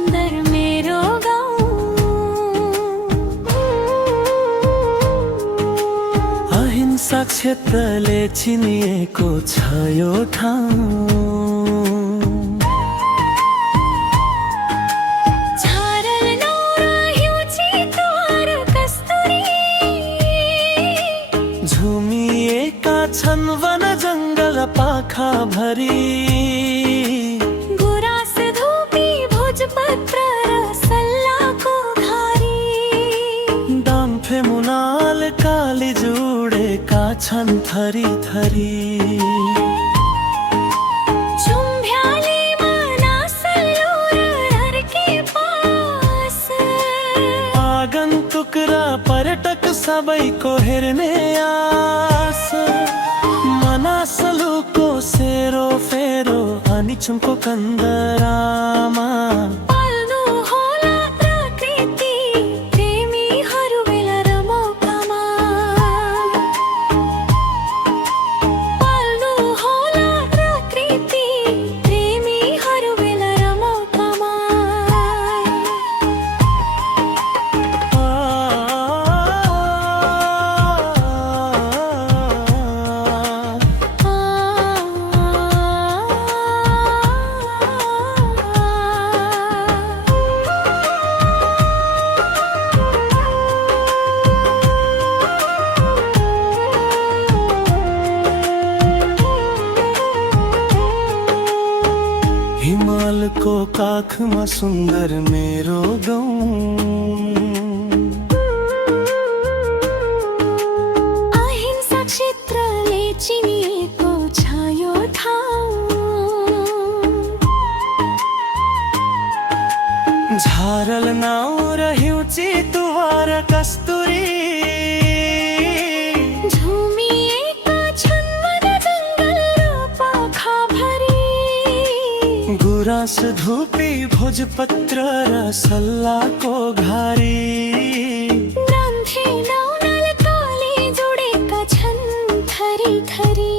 सुंदर मेरो गाउँ। अहिंसा क्षेत्रले चिनिएको छ यो ठाउँ। झुमिएका छन् वन जङ्गल पाखा भरी, गुराँस धुपी भोजपत्र र सल्लाको घारी। दाम्फे मुनाल काली जुडेका छन् थरी थरी। आगन्तुक र पर्यटक सबैको हेर्ने आस। मनासलुको सेरो फेरो अनि चुम्को कन्दरामा। पाल्नु होला प्रकृति प्रेमीहरू बेला रमौकामा। पाल्नु होला प्रकृति प्रेमीहरू बेला रमौकामा। हिमालको काखमा सुन्दर मेरो गाउँ। अहिंसा क्षेत्रले चिनिएको छ यो ठाउँ। झारल नाउ र हिउँ चितुवा र कस्तुरी। गुराँस धुपी भोजपत्र र सल्लाको घारी। ग्रन्थि नौनल काली जुडेका छन् थरी थरी।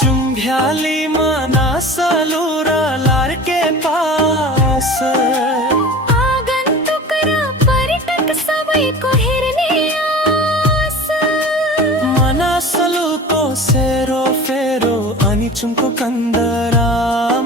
चुम्भ्याली मनासलु र लार्के पास। आगन्तुक र पर्यटक सबैको हेर्ने आस। मनासलुको सेरो फेरो अनि चुम्को कन्दरामा।